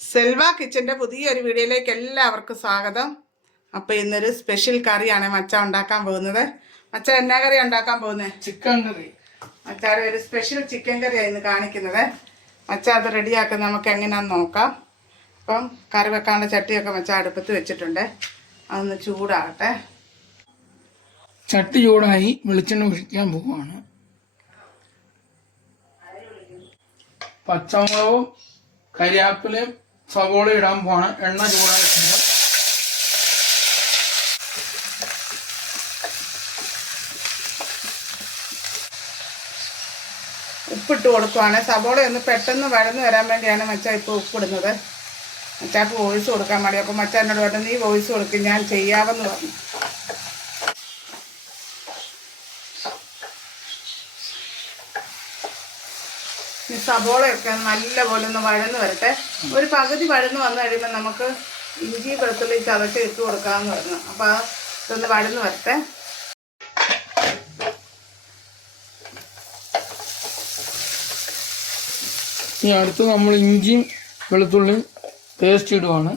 സെൽവ കിച്ചന്റെ പുതിയൊരു വീഡിയോയിലേക്ക് എല്ലാവർക്കും സ്വാഗതം. അപ്പോൾ ഇന്നൊരു സ്പെഷ്യൽ കറിയാണ് മച്ച ഉണ്ടാക്കാൻ പോകുന്നത്. മച്ച എന്നാ കറി ഉണ്ടാക്കാൻ പോകുന്നത് ചിക്കൻ കറി. മച്ചാടെ ഒരു സ്പെഷ്യൽ ചിക്കൻ കറിയാണ് ഇന്ന് കാണിക്കുന്നത്. മച്ച അത് റെഡിയാക്കുന്ന നമുക്ക് എങ്ങനെയാന്ന് നോക്കാം. അപ്പം കറി വെക്കാനുള്ള ചട്ടിയൊക്കെ മച്ച അടുപ്പത്ത് വെച്ചിട്ടുണ്ട്. അതൊന്ന് ചൂടാകട്ടെ. ചട്ടി ചൂടായി വെളിച്ചെണ്ണ ഒഴിക്കാൻ പോവാണ്. പച്ചമുളകും കരിയാപ്പിലയും സവോള ഇടാൻ പോവാണ്. എണ്ണ ചൂടായിട്ടുണ്ട് ഉപ്പിട്ട് കൊടുക്കുവാണ്. സവോള ഒന്ന് പെട്ടെന്ന് വഴന്ന് വരാൻ വേണ്ടിയാണ് മച്ച ഇപ്പോൾ ഉപ്പിടുന്നത്. മച്ചാക്ക് വോയിസ് കൊടുക്കാൻ മതി അപ്പോൾ മച്ച എന്നോട് പറഞ്ഞു നീ വോയിസ് കൊടുക്കും ഞാൻ ചെയ്യാമെന്ന് പറഞ്ഞു. സബോളയൊക്കെ നല്ലപോലെ ഒന്ന് വഴന്ന് വരട്ടെ. ഒരു പകുതി വഴന്ന് വന്നു കഴിയുമ്പോൾ നമുക്ക് ഇഞ്ചി വെളുത്തുള്ളി ചതച്ച് ഇട്ട് കൊടുക്കാമെന്ന് പറഞ്ഞു. അപ്പോൾ ഇതൊന്ന് വഴന്ന് വരട്ടെ. ഇനി അടുത്ത് നമ്മൾ ഇഞ്ചിയും വെളുത്തുള്ളിയും പേസ്റ്റ് ഇടുവാണ്.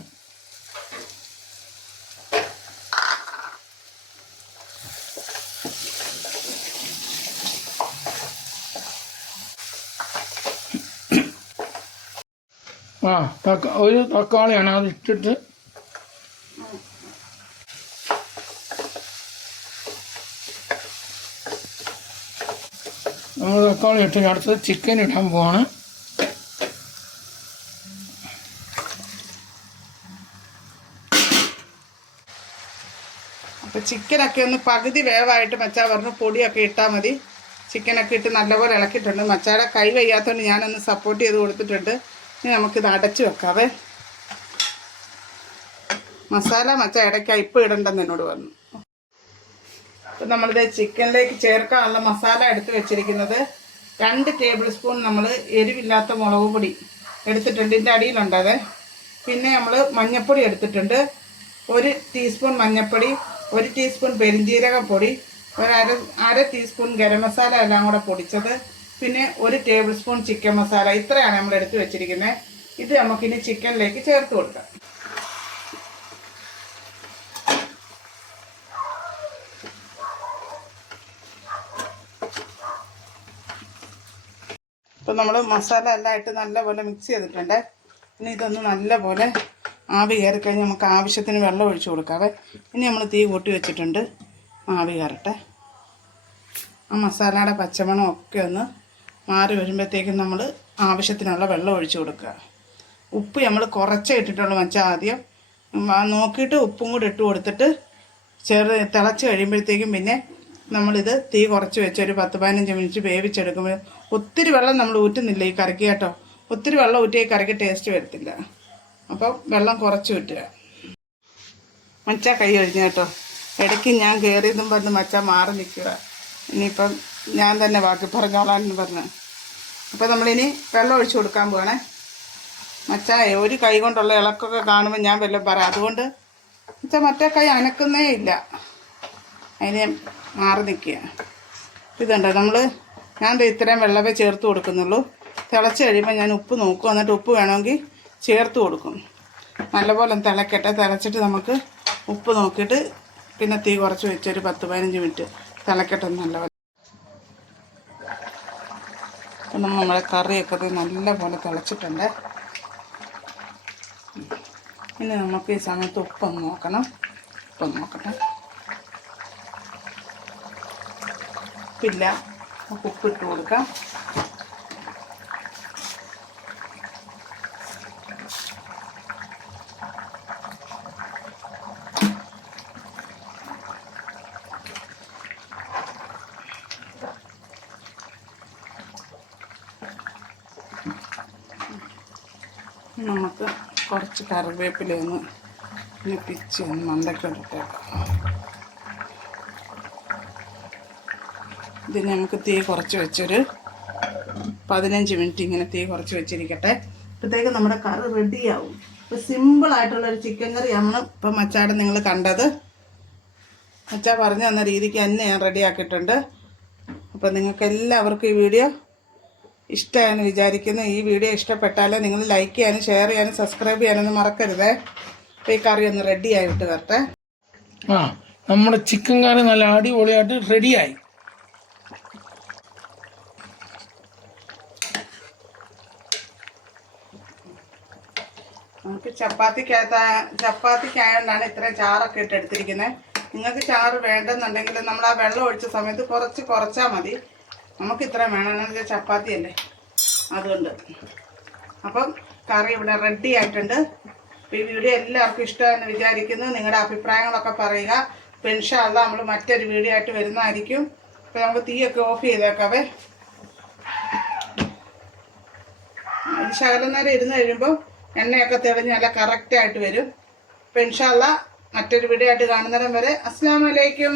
ആ ഒരു തക്കാളിയാണ് അത് ഇട്ടിട്ട്. നമ്മൾ തക്കാളി ഇട്ട് അടുത്തത് ചിക്കൻ ഇടാൻ പോവാണ്. അപ്പോൾ ചിക്കനൊക്കെ ഒന്ന് പകുതി വേവായിട്ട് മച്ചാ പറഞ്ഞു പൊടിയൊക്കെ ഇട്ടാൽ മതി. ചിക്കനൊക്കെ ഇട്ട് നല്ലപോലെ ഇളക്കിയിട്ടുണ്ട്. മച്ചാടെ കൈ വയ്യാത്തതുകൊണ്ട് ഞാനൊന്ന് സപ്പോർട്ട് ചെയ്ത് കൊടുത്തിട്ടുണ്ട്. ഇനി നമുക്കിത് അടച്ചു വെക്കാവേ. മസാല മച്ച ഇടയ്ക്ക് ഇപ്പം ഇടണ്ടെന്ന് എന്നോട് പറഞ്ഞു. അപ്പം നമ്മളിത് ചിക്കനിലേക്ക് ചേർക്കാനുള്ള മസാല എടുത്ത് വെച്ചിരിക്കുന്നത് രണ്ട് ടേബിൾ സ്പൂൺ നമ്മൾ എരിവില്ലാത്ത മുളക് പൊടി എടുത്തിട്ടുണ്ട്. ഇതിന്റെ അടിയിലുണ്ടത്. പിന്നെ നമ്മൾ മഞ്ഞൾപ്പൊടി എടുത്തിട്ടുണ്ട്. ഒരു ടീസ്പൂൺ മഞ്ഞൾപ്പൊടി ഒരു ടീസ്പൂൺ പെരിഞ്ജീരക പൊടി ഒരു അര അര ടീസ്പൂൺ ഗരം മസാല എല്ലാം കൂടെ പൊടിച്ചത് പിന്നെ ഒരു ടേബിൾ സ്പൂൺ ചിക്കൻ മസാല ഇത്രയാണ് നമ്മൾ എടുത്ത് വെച്ചിരിക്കുന്നത് ഇത് നമുക്കിനി ചിക്കനിലേക്ക് ചേർത്ത് കൊടുക്കാം. അപ്പോൾ നമ്മൾ മസാല എല്ലാം ഇട്ട് നല്ലപോലെ മിക്സ് ചെയ്തിട്ടുണ്ട്. ഇനി ഇതൊന്ന് നല്ലപോലെ ആവി കയറി കഴിഞ്ഞ് നമുക്ക് ആവശ്യത്തിന് വെള്ളം ഒഴിച്ചു കൊടുക്കാവേ ഇനി നമ്മൾ തീ കൂട്ടി വെച്ചിട്ടുണ്ട്. ആവി കയറട്ടെ. ആ മസാലയുടെ പച്ചമണം ഒക്കെ ഒന്ന് മാറി വരുമ്പോഴത്തേക്കും നമ്മൾ ആവശ്യത്തിനുള്ള വെള്ളം ഒഴിച്ചു കൊടുക്കുക. ഉപ്പ് നമ്മൾ കുറച്ചേ ഇട്ടിട്ടുള്ളൂ വെച്ചാൽ ആദ്യം. നോക്കിയിട്ട് ഉപ്പും കൂടി ഇട്ട് കൊടുത്തിട്ട് ചെറു തിളച്ച് കഴിയുമ്പോഴത്തേക്കും പിന്നെ നമ്മളിത് തീ കുറച്ച് വെച്ച് ഒരു പത്ത് പതിനഞ്ച് മിനിറ്റ് വേവിച്ചെടുക്കുമ്പോൾ ഒത്തിരി വെള്ളം നമ്മൾ ഊറ്റുന്നില്ല ഈ കറിക്ക് കേട്ടോ? ഒത്തിരി വെള്ളം ഊറ്റിയ കറിക്ക് ടേസ്റ്റ് വരത്തില്ല. അപ്പം വെള്ളം കുറച്ച് ഊറ്റുക. മച്ച കൈ ഒഴിഞ്ഞു കേട്ടോ. ഇടയ്ക്ക് ഞാൻ കയറിയതും പറഞ്ഞ് മച്ച മാറി നിൽക്കുക. ഇനിയിപ്പം ഞാൻ തന്നെ ബാക്കി പറഞ്ഞോളാന്ന് പറഞ്ഞു. അപ്പോൾ നമ്മളിനി വെള്ളം ഒഴിച്ചു കൊടുക്കാൻ പോവാണേ. മച്ചായ ഒരു കൈ കൊണ്ടുള്ള ഇളക്കൊക്കെ കാണുമ്പോൾ ഞാൻ വല്ലതും പറയാം അതുകൊണ്ട് മച്ചാ മറ്റേ കൈ അനക്കുന്നേ ഇല്ല. അതിന് മാറി നിൽക്കുക ഇതുണ്ട്? നമ്മൾ ഞാൻ ഇത്രയും വെള്ളമേ ചേർത്ത് കൊടുക്കുന്നുള്ളൂ. തിളച്ച് കഴിയുമ്പോൾ ഞാൻ ഉപ്പ് നോക്കും. എന്നിട്ട് ഉപ്പ് വേണമെങ്കിൽ ചേർത്ത് കൊടുക്കും. നല്ലപോലെ തിളക്കട്ടെ. തിളച്ചിട്ട് നമുക്ക് ഉപ്പ് നോക്കിയിട്ട് പിന്നെ തീ കുറച്ച് വെച്ചൊരു പത്ത് പതിനഞ്ച് മിനിറ്റ് തിളക്കട്ടെ നല്ലപോലെ അപ്പം നമ്മളെ കറിയൊക്കെ ദേ നല്ലപോലെ തിളച്ചിട്ടുണ്ട്. ഇനി നമുക്ക് ഈ സമയത്ത് ഉപ്പൊന്ന് നോക്കണം. ഉപ്പൊന്ന് നോക്കട്ടെ. ഉപ്പില്ല. നമുക്ക് ഉപ്പിട്ട് കൊടുക്കാം. നമുക്ക് കുറച്ച് കറിവേപ്പില ഒന്ന് പിച്ച് ഒന്ന് മണ്ടക്കിട്ടേക്കാം ഇത് നമുക്ക് തീ കുറച്ച് വെച്ചൊരു പതിനഞ്ച് മിനിറ്റ് ഇങ്ങനെ തീ കുറച്ച് വെച്ചിരിക്കട്ടെ. അപ്പോഴത്തേക്ക് നമ്മുടെ കറി റെഡിയാവും. ഇപ്പോൾ സിമ്പിളായിട്ടുള്ളൊരു ചിക്കൻ കറി കറിയാണ് ഇപ്പം മച്ചാടെ നിങ്ങൾ കണ്ടത്. മച്ചാ പറഞ്ഞു തന്ന രീതിക്ക് തന്നെ ഞാൻ റെഡിയാക്കിയിട്ടുണ്ട്. അപ്പം നിങ്ങൾക്ക് എല്ലാവർക്കും ഈ വീഡിയോ ഇഷ്ടമായെന്ന് വിചാരിക്കുന്നു. ഈ വീഡിയോ ഇഷ്ടപ്പെട്ടാൽ നിങ്ങൾ ലൈക്ക് ചെയ്യാനും ഷെയർ ചെയ്യാനും സബ്സ്ക്രൈബ് ചെയ്യാനൊന്നും മറക്കരുത്. അപ്പോൾ ഈ കറി ഒന്ന് റെഡി ആയിട്ട് വരട്ടെ. ആ നമ്മുടെ ചിക്കൻ കറി നല്ല അടിപൊളിയായിട്ട് റെഡിയായി നമുക്ക് ചപ്പാത്തിക്കകത്ത് ചപ്പാത്തിക്കായതുകൊണ്ടാണ് ഇത്രയും ചാറൊക്കെ ഇട്ട് എടുത്തിരിക്കുന്നത് നിങ്ങൾക്ക് ചാറ് വേണ്ടെന്നുണ്ടെങ്കിൽ നമ്മൾ ആ വെള്ളം ഒഴിച്ച സമയത്ത് കുറച്ച് കുറച്ചാൽ മതി. നമുക്ക് ഇത്ര വേണം. എന്ന് വെച്ചാൽ ചപ്പാത്തി അല്ലേ? അതുകൊണ്ട്. അപ്പം കറി ഇവിടെ റെഡി ആയിട്ടുണ്ട്. ഈ വീഡിയോ എല്ലാവർക്കും ഇഷ്ടമെന്ന് വിചാരിക്കുന്നു. നിങ്ങളുടെ അഭിപ്രായങ്ങളൊക്കെ പറയുക. പെൻഷാല്ല നമ്മൾ മറ്റൊരു വീഡിയോ ആയിട്ട് വരുന്നതായിരിക്കും. അപ്പോൾ നമുക്ക് തീയൊക്കെ ഓഫ് ചെയ്തേക്കാവേ. ശകലം നേരം ഇരുന്ന് കഴിയുമ്പോൾ എണ്ണയൊക്കെ തെളിഞ്ഞ് നല്ല കറക്റ്റായിട്ട് വരും. പെൻഷാല്ല മറ്റൊരു വീഡിയോ ആയിട്ട് കാണുന്നിടം വരെ. അസ്സാം വലൈക്കും